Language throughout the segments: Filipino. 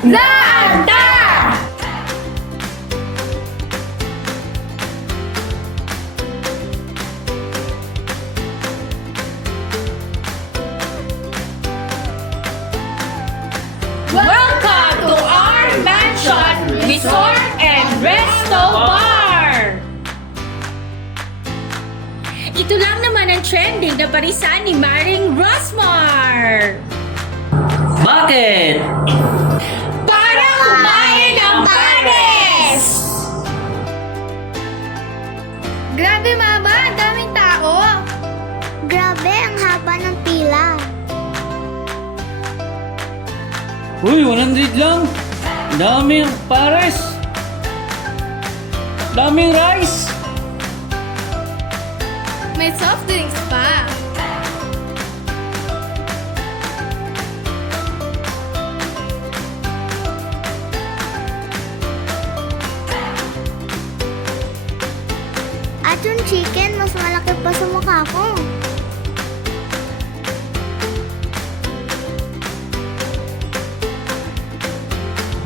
Zaanta! Welcome to our Mansion Resort and Resto Bar! Ito lang naman ang trending na parisan ni Maring Rosmar! Bakit? Para kumain ng pares! Grabe mama, ang daming tao! Grabe, ang haba ng pila. Uy, 100 lang. Daming pares. Daming rice. May soft drinks pa! At yung chicken, mas malaki pa sa mukha ko.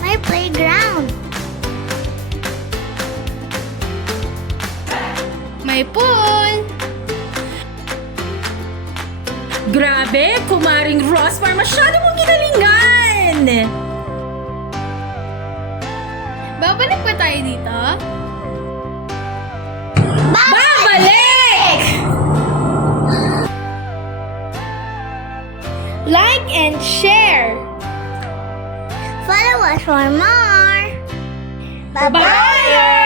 May playground. May pool! Grabe, kumaring Rosmar, masyado mong ginalingan! Babalik pa tayo dito? Babalik! Like and share! Follow us for more. Bye-bye!